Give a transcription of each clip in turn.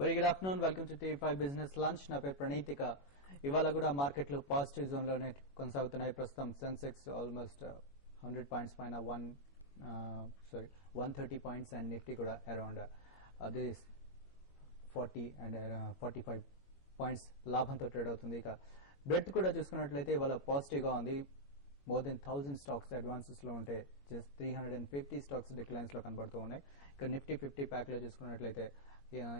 Very good afternoon, welcome to T five business lunch. నా పేరు ప్రణీతిక. ఇవాళ కూడా మార్కెట్లు పాజిటివ్ జోన్ లోనే కొనసాగుతున్నాయి. ప్రస్తుతం సెన్సెక్స్ ఆల్మోస్ట్ 100 పాయింట్స్ పైన 130 పాయింట్స్ అండ్ నిఫ్టీ కూడా అరౌండ్ అదే 40 అండ్ 45 పాయింట్స్ లాభంతో ట్రేడ్ అవుతుంది. ఇక బ్రెడ్త్ కూడా చూసుకున్నట్లయితే ఇవాళ పాజిటివ్ గా ఉంది. మోర్ దెన్ 1000 స్టాక్స్ అడ్వాన్సెస్ లో ఉంటే జస్ట్ 350 స్టాక్స్ డిక్లైన్స్ లో కనబడుతూ ఉన్నాయి. ఇక నిఫ్టీ 50 ప్యాక్ లో చూసుకున్నట్లయితే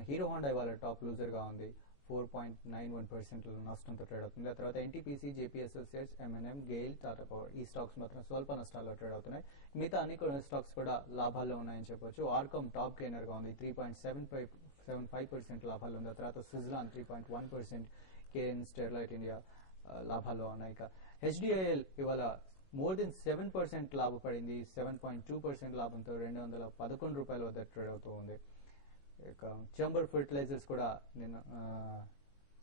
హీరో హోండా ఇవాళ టాప్ లూజర్ గా ఉంది. 4.91% నష్టంతో ట్రేడ్ అవుతుంది. ఆ తర్వాత NTPC, JP associates, M&M, GAIL, Tata power ఈ స్టాక్స్ మాత్రం స్వల్ప నష్టాల్లో ట్రేడ్ అవుతున్నాయి. మిగతా అన్ని స్టాక్స్ కూడా లాభాల్లో ఉన్నాయని చెప్పొచ్చు. ఆర్కామ్ టాప్ గెయినర్ గా ఉంది, 3.75% లాభాల్లో ఉంది. ఆ తర్వాత స్విట్జర్లాండ్ 3.1%, కేఎన్ స్టెర్లైట్ ఇండియా లాభాల్లో ఉన్నాయి. ఇక హెచ్డిఐఎల్ ఇవాళ మోర్ దెన్ 7% లాభపడింది. 7.2% లాభంతో ₹211 వద్ద ట్రేడ్ అవుతూ ఉంది. ఇక చంబర్ ఫెర్టిలైజర్స్ కూడా నిన్న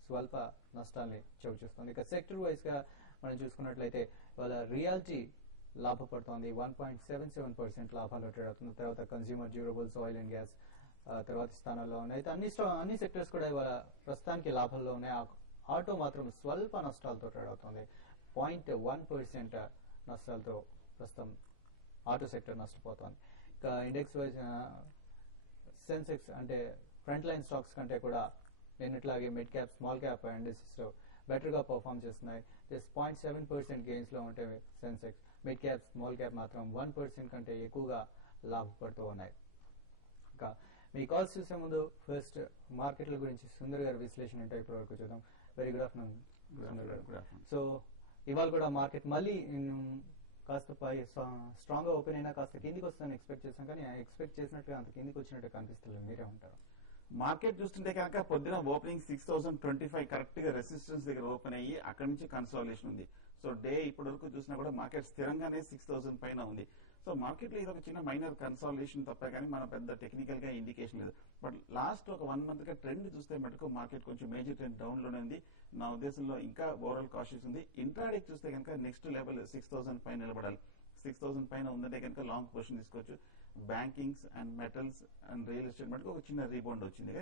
స్వల్ప నష్టాన్ని చవిచూస్తుంది. ఇక సెక్టర్ వైజ్ గా మనం చూసుకున్నట్లయితే ఇవాళ రియాలిటీ లాభపడుతోంది, 1.77% లాభాల్లో ట్రేడ్ అవుతుంది. తర్వాత consumer durables, oil and gas తర్వాత స్థానాల్లో ఉన్నాయి. అయితే అన్ని సెక్టర్స్ కూడా ఇవాళ ప్రస్తుతానికి లాభాల్లో ఉన్నాయి. ఆటో మాత్రం స్వల్ప నష్టాలతో ట్రేడ్ అవుతుంది. 0.1% నష్టాలతో ప్రస్తుతం ఆటో సెక్టర్ నష్టపోతోంది. ఇక ఇండెక్స్ వైజ్ సెన్సెక్స్ అంటే ఫ్రంట్ లైన్ స్టాక్స్ కంటే కూడా నిన్నట్లాగే mid cap, small cap indexes లో బెటర్ గా పర్ఫార్మ్ చేస్తున్నాయి. జస్ట్ 0.7% గెయిన్స్ లో ఉంటే Sensex, mid cap, small cap మాత్రం 1% కంటే ఎక్కువగా లాభపడుతూ ఉన్నాయి. ఇంకా మీ కాల్స్ చూసే ముందు ఫస్ట్ మార్కెట్ల గురించి సుందర్ గారి విశ్లేషణ అంటే ఇప్పటి వరకు చూద్దాం. వెరీ గుడ్ ఆఫ్టర్నూన్ సుందర్ గారు. సో ఇవాళ కూడా మార్కెట్ మళ్ళీ కాస్త స్ట్రాంగ్ గా ఓపెన్ అయినా కాస్త కిందికి వస్తుందని ఎక్స్పెక్ట్ చేశాం, కానీ ఎక్స్పెక్ట్ చేసినట్టుగా అంత కిందికి వచ్చినట్టు కనిపిస్తలేదు. మీరే ఉంటారు. మార్కెట్ చూస్తుంటే కనుక పొద్దున ఓపెనింగ్ 6025 కరెక్ట్ గా రెసిస్టెన్స్ దగ్గర ఓపెన్ అయ్యి అక్కడి నుంచి కన్సాలిడేషన్ ఉంది. సో డే ఇప్పటి వరకు చూసినా కూడా మార్కెట్ స్థిరంగానే 6000 పైన ఉంది. సో మార్కెట్ లో ఇది ఒక చిన్న మైనర్ కన్సాలిడేషన్ తప్ప కానీ మన పెద్ద టెక్నికల్ గా ఇండికేషన్ లేదు. బట్ లాస్ట్ ఒక 1 మంత్ గా ట్రెండ్ చూస్తే మటుకు మార్కెట్ కొంచెం మేజర్ ట్రెండ్ డౌన్ లోనే ఉంది. నా ఉద్దేశంలో ఇంకా ఓవరాల్ కాషియస్ ఉంది. ఇంట్రాడే చూస్తే కనుక నెక్స్ట్ లెవెల్ 6000 పైన నిలబడాలి. 6000 పైన ఉందంటే కనుక లాంగ్ పొజిషన్ తీసుకోవచ్చు. Bankings and metals and real estate మటుకు ఒక చిన్న రీబౌండ్ వచ్చింది.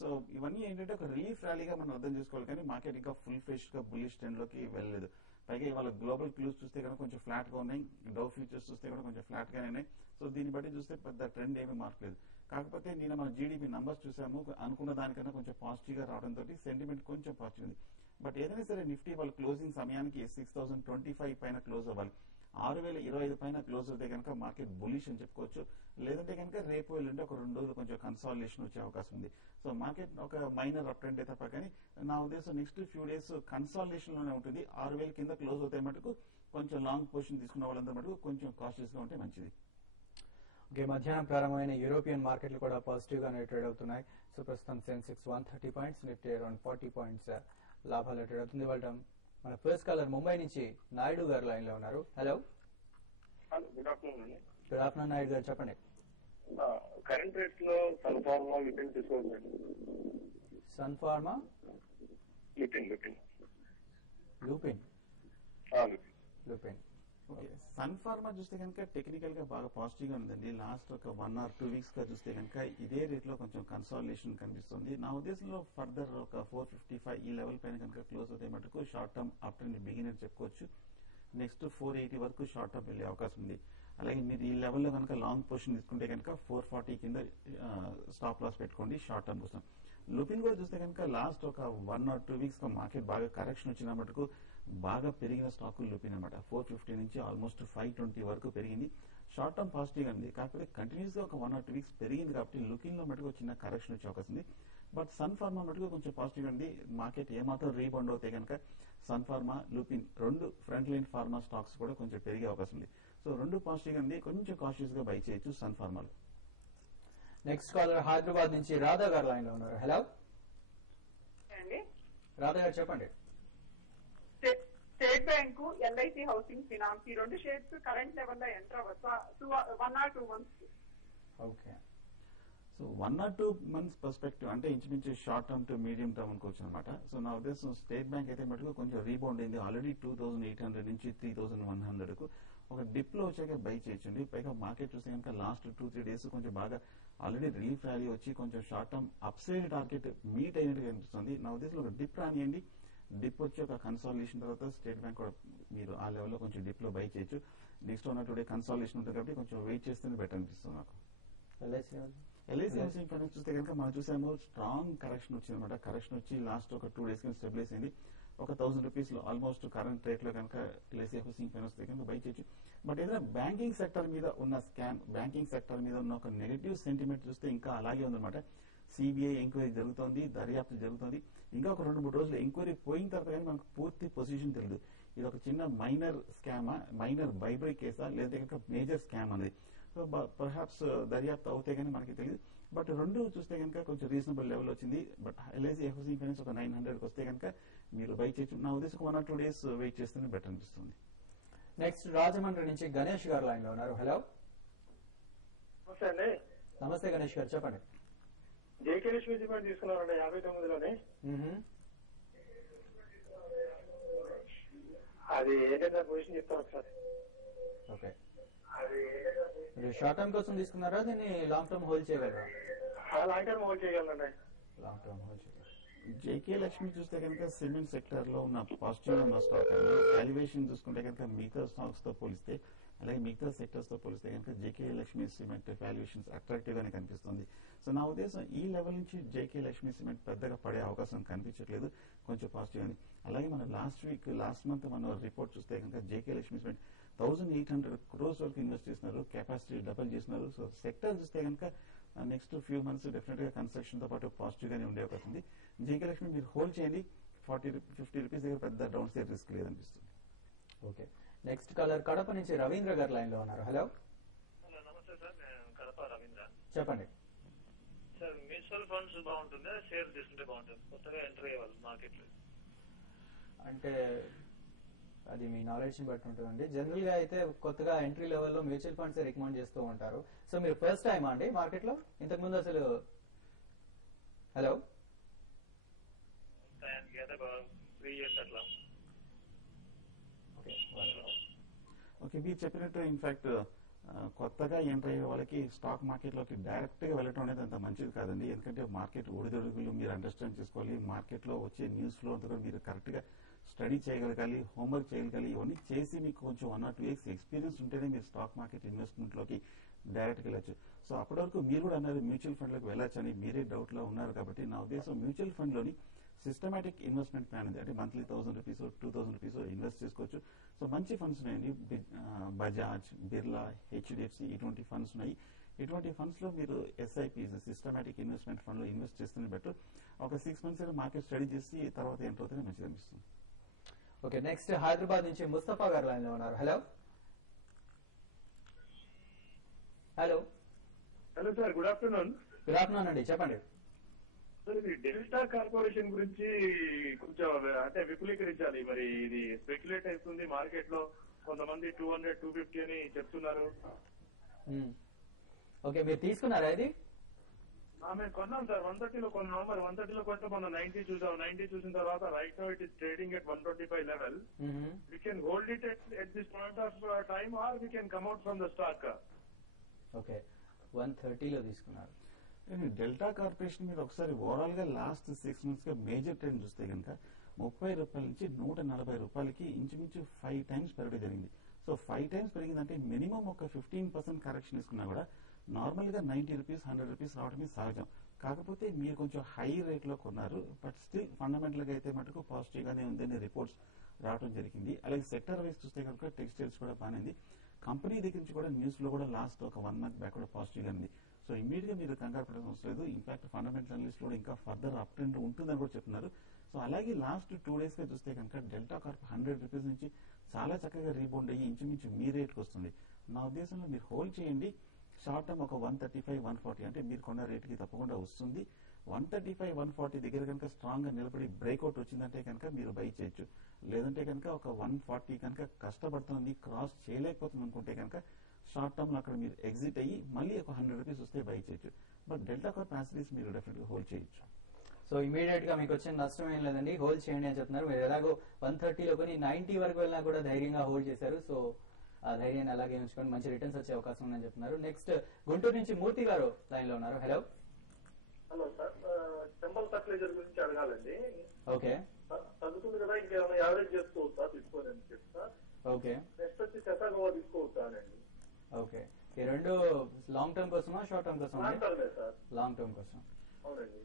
సో ఇవన్నీ ఏంటంటే ఒక రిలీఫ్ ర్యాలీగా మనం అర్థం చేసుకోవాలి, కానీ మార్కెట్ ఇంకా ఫుల్ ఫ్రెష్ గా బుల్లిష్ ట్రెండ్ లోకి వెళ్ళలేదు. పైగా ఇవాళ గ్లోబల్ క్లూస్ చూస్తే కనుక కొంచెం ఫ్లాట్ గా ఉన్నాయి. డౌ ఫ్యూచర్స్ చూస్తే కూడా కొంచెం ఫ్లాట్ గానే ఉన్నాయి. సో దీన్ని బట్టి చూస్తే పెద్ద ట్రెండ్ ఏమీ మార్చలేదు. కాకపోతే నేను మన జీడీపీ నంబర్స్ చూసాము, అనుకున్న దానికన్నా కొంచెం పాజిటివ్ గా రావడంతో సెంటిమెంట్ కొంచెం పాజిటివ్ ఉంది. బట్ ఏదైనా సరే నిఫ్టీ వాళ్ళ క్లోజింగ్ సమయానికి 6025 పైన క్లోజ్ అవ్వాలి. 6025 పైన క్లోజ్ అవుతే కనుక మార్కెట్ బులిష్ అని చెప్పుకోవచ్చు. లేదంటే కనుక రేపు వెళ్ళంటే ఒక 2 రోజులు కొంచెం కన్సాలిడేషన్ వచ్చే అవకాశం ఉంది. సో మార్కెట్ ఒక మైనర్ అప్ ట్రెండ్ తప్ప కానీ నా ఉద్దేశం నెక్స్ట్ ఫ్యూ డేస్ కన్సాలిడేషన్ లోనే ఉంటుంది. 6000 కింద క్లోజ్ అవుతాయి మటుకు కొంచెం లాంగ్ పొజిషన్ తీసుకున్న వాళ్ళందరూ మటుకు కొంచెం కాషియస్ గా ఉంటే మంచిది. ఓకే, మధ్యాహ్నం ప్రారంభమైన యూరోపియన్ మార్కెట్లు కూడా పాజిటివ్ గానే ట్రేడ్ అవుతున్నాయి. సో ప్రస్తుతం Sensex 130 points, Nifty around 40 points లాభాలు ట్రేడ్ అవుతుంది. వాళ్ళ మన ఫస్ట్ కాలర్ ముంబై నుంచి నాయుడు గారు లైన్ లో ఉన్నారు. హలో, గుడ్ ఆఫ్టర్నూన్ అండి. గుడ్ ఆఫ్టర్నూన్ నాయుడు గారు, చెప్పండి. కరెంట్ రేట్స్ లో సన్ఫార్మా లిపిన్ తీసుకోవచ్చు. సన్ఫార్మా, లిపిన్ లూపిన్. ఓకే, సన్ ఫార్మా చూస్తే కనుక టెక్నికల్ గా బాగా పాజిటివ్ గా ఉందండి. లాస్ట్ ఒక 1 or 2 వీక్స్ గా చూస్తే కనుక ఇదే రేట్ లో కొంచెం కన్సాలిడేషన్ కనిపిస్తుంది. నా ఉద్దేశంలో ఫర్దర్ ఒక 455 ఈ లెవెల్ పైన కనుక క్లోజ్ అవుతే మటుకు short term up trend beginner చెప్పుకోవచ్చు. నెక్స్ట్ 480 వరకు షార్ట్ టర్మ్ వెళ్లే అవకాశం ఉంది. అలాగే మీరు ఈ లెవెల్లో కనుక లాంగ్ పొజిషన్ తీసుకుంటే కనుక 440 కింద స్టాప్ లాస్ పెట్టుకోండి షార్ట్ టర్మ్ కోసం. లుపిన్ కూడా చూస్తే కనుక లాస్ట్ ఒక 1 or 2 వీక్స్ గా మార్కెట్ బాగా కరెక్షన్ వచ్చిన మటుకు బాగా పెరిగిన స్టాక్ లుపిన్ అనమాట. 450 నుంచి ఆల్మోస్ట్ 520 వరకు పెరిగింది. షార్ట్ టర్మ్ పాజిటివ్ గా ఉంది. కాకపోతే కంటిన్యూస్ గా ఒక 1 or 2 వీక్స్ పెరిగింది కాబట్టి లుకిన్ లో మటుకు చిన్న కరెక్షన్ వచ్చే అవకాశం ఉంది. బట్ సన్ ఫార్మా మటుకు కొంచెం పాజిటివ్ గా ఉంది. మార్కెట్ ఏమాత్రం రీబౌండ్ అవుతాయి కనుక Sun Pharma, Lupin 2 front line pharma stocks కూడా కొంచెం పెరిగే అవకాశం ఉంది. సో 2 పాజిటివ్ గా ఉంది. కొంచెం కాషియస్ గా బై చేయొచ్చు సన్ ఫార్మాలో. నెక్స్ట్ కాలర్ హైదరాబాద్ నుంచి రాధా గారు లైన్ లో ఉన్నారు. హలో రాధా గారు, చెప్పండి. State bank, LIC housing finance ఈ 2 షేర్స్ కరెంట్ లెవెల్ లో ఎంటర్ అవ్వచ్చా 1 or 2 months? Okay, so 1 or 2 months perspective అంటే ఇంచుమించు short term to medium term అనుకోవచ్చు అనమాట. సో నా ఉద్దేశం స్టేట్ బ్యాంక్ అయితే మటుకు కొంచెం రీబౌండ్ అయింది. ఆల్రెడీ 2800 నుంచి 3100 కు ఒక డిప్ లో వచ్చాక బై చేయొచ్చండి. పైగా మార్కెట్ చూస్తే కనుక లాస్ట్ 2-3 డేస్ కొంచెం బాగా ఆల్రెడీ రిలీఫ్ ర్యాలీ వచ్చి కొంచెం short term up side target meet అయినట్టు కనిపిస్తుంది. నా ఉద్దేశంలో ఒక డిప్ రానియండి, డిప్ వచ్చి ఒక కన్సాలిడేషన్ తర్వాత స్టేట్ బ్యాంక్ కూడా మీరు ఆ లెవెల్లో కొంచెం డిప్ లో బై చేయొచ్చు. నెక్స్ట్ ఉన్న టుడే కన్సాలిడేషన్ ఉంటుంది కాబట్టి కొంచెం వెయిట్ చేస్తేనే బెటర్ అనిపిస్తుంది నాకు. ఎల్ఐసి హౌసింగ్ ఫైనాన్స్ చూస్తే కనుక మనం చూసాము స్ట్రాంగ్ కరెక్షన్ వచ్చింది అనమాట. కరెక్షన్ వచ్చి లాస్ట్ ఒక 2 days కింద స్టెబిలైజ్ అయింది. ఒక 1000 రూపీస్ లో ఆల్మోస్ట్ కరెంట్ రేట్ లో కనుక ఎల్ఐసి హౌసింగ్ ఫైనాన్స్ దగ్గర బై చేయొచ్చు. బట్ ఏదైనా బ్యాంకింగ్ సెక్టర్ మీద ఉన్న స్కామ్, బ్యాంకింగ్ సెక్టర్ మీద ఉన్న ఒక నెగటివ్ సెంటిమెంట్ చూస్తే ఇంకా అలాగే ఉందన్నమాట. సిబిఐ ఎంక్వైరీ జరుగుతోంది, దర్యాప్తు జరుగుతోంది. ఇంకా ఒక 2-3 రోజులు ఎంక్వైరీ పోయిన తర్వాత కానీ మనకు పూర్తి పొజిషన్ తెలియదు. ఇది ఒక చిన్న మైనర్ స్కామా, మైనర్ బైబై కేసా, లేదా కనుక మేజర్ స్కామ్ అనేది. సో పర్హాప్స్ దర్యాప్తు అవుతే కానీ మనకి తెలియదు. బట్ రెండు చూస్తే కనుక కొంచెం రీజనబుల్ లెవెల్ వచ్చింది. బట్ ఎల్ఐసి హౌసింగ్ ఫైనాన్స్ ఒక 900 వస్తే కనుక మీరు బై చేయొచ్చు. నా ఉద్దేశం 1 or 2 days వెయిట్ చేస్తేనే బెటర్ అనిపిస్తుంది. నెక్స్ట్ రాజమండ్రి నుంచి గణేష్ గారు లైన్ లో ఉన్నారు. హలో, నమస్తే అండి. నమస్తే గణేష్ గారు, చెప్పండి. జేకే లక్ష్మీ సిమెంట్ తీసుకున్నారండి 59లోనే. అది ఏంటంటే పొజిషన్ చెప్తాను ఒకసారి. ఓకే, మీరు షార్ట్ టర్మ్ కోసం తీసుకున్నారా, దీన్ని లాంగ్ టర్మ్ హోల్డ్ చేయగలరా? లాంగ్ టర్మ్ హోల్డ్ చేయగలండి. లాంగ్ టర్మ్ హోల్డ్ చేయగలరా? జేకే లక్ష్మి చూస్తే కనుక సిమెంట్ సెక్టర్ లో ఉన్న పాజిటివ్ ఉన్న స్టాక్ అండి. వాల్యుయేషన్ చూసుకుంటే కనుక మిగతా స్టాక్స్ తో పోలిస్తే, అలాగే మిగతా సెక్టర్స్ తో పోలిస్తే కనుక JK Lakshmi cement valuations attractive గానే కనిపిస్తుంది. సో నా ఉద్దేశం ఈ లెవెల్ నుంచి జేకే లక్ష్మి సిమెంట్ పెద్దగా పడే అవకాశం కనిపించట్లేదు, కొంచెం పాజిటివ్ అని. అలాగే మన లాస్ట్ మంత్ మనం రిపోర్ట్ చూస్తే కనుక జేకే లక్ష్మి సిమెంట్ 1800 crores వరకు ఇన్వెస్ట్ చేస్తున్నారు, కెపాసిటీ డబుల్ చేస్తున్నారు. సో సెక్టర్ చూస్తే కనుక నెక్స్ట్ ఫ్యూ మంత్స్ డెఫినెట్ గా కన్స్ట్రక్షన్ తో పాటు పాజిటివ్ గానే ఉండే అవకాశం ఉంది. జేకే లక్ష్మి మీరు హోల్డ్ చేయండి. 40-50 రూపీస్ దగ్గర పెద్ద డౌన్ సైడ్ రిస్క్ లేదనిపిస్తుంది. ఓకే, నెక్స్ట్ కాలర్ కడప నుంచి రవీంద్ర గారు లైన్ లో ఉన్నారు. హలో, నమస్తే సార్, నేను కడప రవీంద్ర. చెప్పండి సార్, మ్యూచువల్ ఫండ్స్ బాగుంటుందా, షేర్ తీసుకుంటే బాగుంటుంది? కొత్తగా ఎంటర్ అయ్యేవాళ్ళు మార్కెట్ లో అంటే అది మీ నాలెడ్జ్ ని బట్టి ఉంటుందండి. జనరల్ గా అయితే కొత్తగా ఎంట్రీ లెవెల్లో మ్యూచువల్ ఫండ్స్ రికమెండ్ చేస్తూ ఉంటారు. సో మీరు ఫస్ట్ టైం అండి మార్కెట్ లో? ఇంతకు ముందు అసలు హలో 3 years అట్లా. ఓకే, మీరు చెప్పినట్టు ఇన్ఫాక్ట్ కొత్తగా ఎంటర్ అయ్యే వాళ్ళకి స్టాక్ మార్కెట్ లోకి డైరెక్ట్ గా వెళ్ళడం అనేది అంత మంచిది కాదండి. ఎందుకంటే మార్కెట్ ఒడిదొడుగులు మీరు అండర్స్టాండ్ చేసుకోవాలి. మార్కెట్ లో వచ్చే న్యూస్ ఫ్లో అంతా కూడా మీరు కరెక్ట్ గా స్టడీ చేయగలగాలి, హోంవర్క్ చేయగలగాలి. ఇవన్నీ చేసి మీకు కొంచెం 1 or 2 years ఎక్స్పీరియన్స్ ఉంటేనే మీరు స్టాక్ మార్కెట్ ఇన్వెస్ట్మెంట్ లోకి డైరెక్ట్ గా వెళ్ళచ్చు. సో అప్పటి వరకు మీరు కూడా అన్నారు మ్యూచువల్ ఫండ్ లోకి వెళ్ళొచ్చని, మీరే డౌట్ లో ఉన్నారు. కాబట్టి నా ఉద్దేశం మ్యూచువల్ ఫండ్ లోని సిస్టమాటిక్ ఇన్వెస్ట్మెంట్ ప్లాన్ ఉంది. అంటే మంత్లీ 1000 రూపీస్ 2000 రూపీస్ ఇన్వెస్ట్ చేసుకోవచ్చు. సో మంచి ఫండ్స్ ఉన్నాయండి. బజాజ్, బిర్లా, హెచ్డిఎఫ్సి ఇటువంటి ఫండ్స్ ఉన్నాయి. ఇటువంటి ఫండ్స్ లో మీరు ఎస్ఐపి సిస్టమాటిక్ ఇన్వెస్ట్మెంట్ ఫండ్ లో ఇన్వెస్ట్ చేస్తేనే బెటర్. ఒక 6 months మార్కెట్ స్టడీ చేసి తర్వాత ఎంటర్ అవుతేనే మంచిగా అనిపిస్తుంది. ఓకే, నెక్స్ట్ హైదరాబాద్ నుంచి ముస్తఫా గారు లైన్ లో ఉన్నారు. Hello, hello hello sir, good afternoon. Good afternoon అండి, చెప్పండి. సార్, ఇది డెల్టా కార్పొరేషన్ గురించి కొంచెం అంటే విపులీకరించాలి. మరి ఇది స్పెక్యులేట్ అవుతుంది మార్కెట్ లో, కొంతమంది 200, 250 అని చెప్తున్నారు. ఓకే, మీరు తీసుకున్నారా ఇది? మేము కొన్నాం సార్, 130లో కొన్నాం. మరి 130లో కొంటే మనం 90 చూసాం. 90 చూసిన తర్వాత right now it is trading at 125 level. We can hold it at this point of time or we can come out from the stock. Okay, 130లో తీసుకున్నారు. డెల్టా కార్పొరేషన్ మీరు ఒకసారి ఓవరాల్ గా లాస్ట్ 6 months గా మేజర్ ట్రెండ్ చూస్తే కనుక 30 రూపాయల నుంచి 140 రూపాయలకి ఇంచుమించు 5 times పెరగడం జరిగింది. సో 5 times పెరిగిందంటే మినిమం ఒక 15% కరెక్షన్ తీసుకున్నా కూడా నార్మల్ గా 90 రూపీస్ 100 రూపీస్ రావడమే సహజం. కాకపోతే మీరు కొంచెం హై రేట్ లో కొన్నారు. బట్ స్టిల్ ఫండమెంటల్ గా అయితే మటుకు పాజిటివ్ గానే ఉందని రిపోర్ట్స్ రావడం జరిగింది. అలాగే సెక్టర్ వైజ్ చూస్తే కనుక టెక్స్టైల్స్ కూడా బాగానే. కంపెనీ దగ్గర నుంచి కూడా న్యూస్ లో కూడా లాస్ట్ ఒక 1 month బ్యాక్ కూడా పాజిటివ్ గా ఉంది. సో ఇమీడియట్ గా మీరు కంగారు పడాల్సిన అవసరం లేదు. ఇన్ఫాక్ట్ ఫండమెంటల్ అనలిస్ట్ కూడా ఇంకా ఫర్దర్ అప్ ట్రెండ్ ఉంటుందని కూడా చెప్తున్నారు. సో అలాగే లాస్ట్ 2 days గా చూస్తే కనుక డెల్టా కార్ప్ 100 రూపీస్ నుంచి చాలా చక్కగా రీబౌండ్ అయ్యి ఇంచుమించు మీ రేట్కి వస్తుంది. నా ఉద్దేశంలో మీరు హోల్డ్ చేయండి. షార్ట్ టర్మ్ ఒక 135, 140 అంటే మీరు కొన్న రేట్కి తప్పకుండా వస్తుంది. 135, 140 దగ్గర కనుక స్ట్రాంగ్ గా నిలబడి బ్రేక్అవుట్ వచ్చిందంటే కనుక మీరు బై చేయొచ్చు. లేదంటే కనుక ఒక 140 కనుక కష్టపడుతుంది, క్రాస్ చేయలేకపోతుంది అనుకుంటే కనుక షార్ట్ టర్మ్ లో అక్కడ మీరు ఎగ్జిట్ అయ్యి మళ్ళీ ఒక 100 రూపీస్ వస్తే బై చేయొచ్చు. బట్ డెల్టా కార్ప్ యాసిటీస్ మీరు డెఫినెట్ గా హోల్డ్ చేయొచ్చు. సో ఇమీడియట్ గా మీకు వచ్చిన నష్టం ఏం లేదండి, హోల్డ్ చేయండి అని చెప్తున్నారు. మీరు ఎలాగో 130లో కొని 90 వరకు వెళ్ళినా కూడా ధైర్యంగా హోల్డ్ చేశారు. సో ఆ ధైర్యాన్ని అలాగే ఉంచుకొని మంచి రిటర్న్స్ వచ్చే అవకాశం ఉందని చెప్తున్నారు. నెక్స్ట్ గుంటూరు నుంచి మూర్తి గారు లైన్ లో ఉన్నారు. Hello hello sir, temple fertilizer గురించి అడగాలండి. ఓకే తగ్గుతుంది కదా, ఇంకేమైనా యావరేజ్ చేసుకోవచ్చా తీసుకోవాలని చెప్తా. ఓకే నెక్స్ట్ వచ్చి శతగోవా తీసుకోవచ్చా అండి. ఓకే ఈ రెండు లాంగ్ టర్మ్ కోసమా షార్ట్ టర్మ్ కోసమా? సార్ లాంగ్ టర్మ్ కోసం. అవునండి.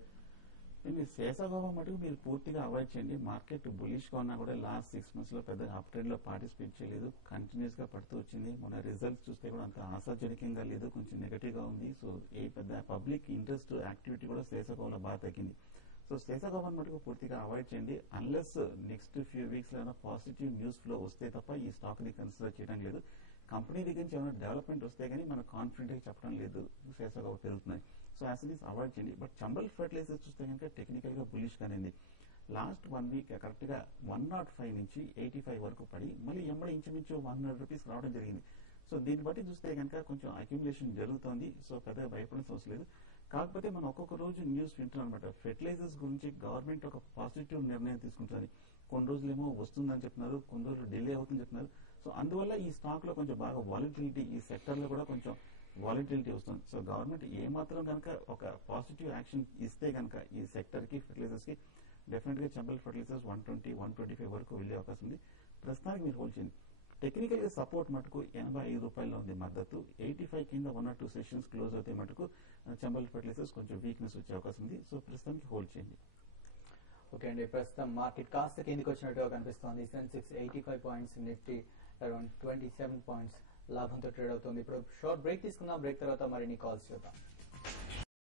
మీరు శేషగోవా మటుకు మీరు పూర్తిగా అవాయిడ్ చేయండి. మార్కెట్ బులిష్ గా ఉన్నా కూడా లాస్ట్ 6 months లో పెద్దగా అప్ ట్రెండ్ లో పార్టిసిపేట్ చేయలేదు, కంటిన్యూస్ గా పడుతూ వచ్చింది. మన రిజల్ట్స్ చూస్తే కూడా అంత ఆశాజనకంగా లేదు, కొంచెం నెగటివ్ గా ఉంది. సో ఏ పెద్ద పబ్లిక్ ఇంట్రెస్ట్ యాక్టివిటీ కూడా శేషగోవాలో బాగా తగ్గింది. సో శేషగోవాని మటుకు పూర్తిగా అవాయిడ్ చేయండి. అన్లెస్ నెక్స్ట్ ఫ్యూ వీక్స్ లో ఏమైనా పాజిటివ్ న్యూస్ ఫ్లో వస్తే తప్ప ఈ స్టాక్ ని కన్సిడర్ చేయడం లేదు. కంపెనీ దగ్గర నుంచి ఏమైనా డెవలప్మెంట్ వస్తే కానీ మనం కాన్ఫిడెంట్ గా చెప్పడం లేదు శేషగోవా పెరుగుతున్నాయి. So as it is avoid చేయండి. బట్ చంబల్ ఫర్టిలైజర్స్ చూస్తే కనుక టెక్నికల్ గా బులిష్ గానే ఉంది. లాస్ట్ 1 week కరెక్ట్ గా 105 నుంచి 85 వరకు పడి మళ్ళీ ఎంబడి ఇంచుమించు 100 రూపీస్ రావడం జరిగింది. సో దీన్ని బట్టి చూస్తే కనుక కొంచెం అక్యుములేషన్ జరుగుతోంది. సో పెద్దగా భయపడాల్సిన అవసరం లేదు. కాకపోతే మనం ఒక్కొక్క రోజు న్యూస్ వింటున్నాం అనమాట. ఫెర్టిలైజర్స్ గురించి గవర్నమెంట్ ఒక పాజిటివ్ నిర్ణయం తీసుకుంటుంది. కొన్ని రోజులేమో వస్తుందని చెప్తున్నారు, కొన్ని రోజులు డిలే అవుతుందని చెప్తున్నారు. సో అందువల్ల ఈ స్టాక్ లో కొంచెం బాగా వాలిటిలిటీ, ఈ సెక్టర్ లో కూడా కొంచెం వాలిటిలిటీ వస్తుంది. సో గవర్నమెంట్ ఏమాత్రం కనుక ఒక పాజిటివ్ యాక్షన్ ఇస్తే కనుక ఈ సెక్టర్ కి ఫెర్టిలైజర్స్ కి డెఫినెట్ గా చంబల్ ఫెర్టిలైజర్స్ 120, 125 వరకు వెళ్లే అవకాశం ఉంది. ప్రస్తుతానికి మీరు హోల్డ్ చేయండి. టెక్నికల్ గా సపోర్ట్ మటుకు 85 రూపాయల్లో ఉంది మద్దతు. 85 కింద 1 or 2 సెషన్స్ క్లోజ్ అవుతే మటుకు చంబల్ ఫెర్టిలైజర్స్ కొంచెం వీక్నెస్ వచ్చే అవకాశం ఉంది. సో ప్రస్తుతానికి హోల్డ్ చేయండి. ఓకే అండి, ప్రస్తుతం మార్కెట్ కాస్త కిందికి వచ్చినట్టుగా కనిపిస్తోంది. Sensex 85 points, Nifty around 27 points లాభంతో ట్రేడ్ అవుతుంది. ఇప్పుడు షార్ట్ బ్రేక్ తీసుకుందాం. బ్రేక్ తర్వాత మరిన్ని కాల్స్ చూద్దాం.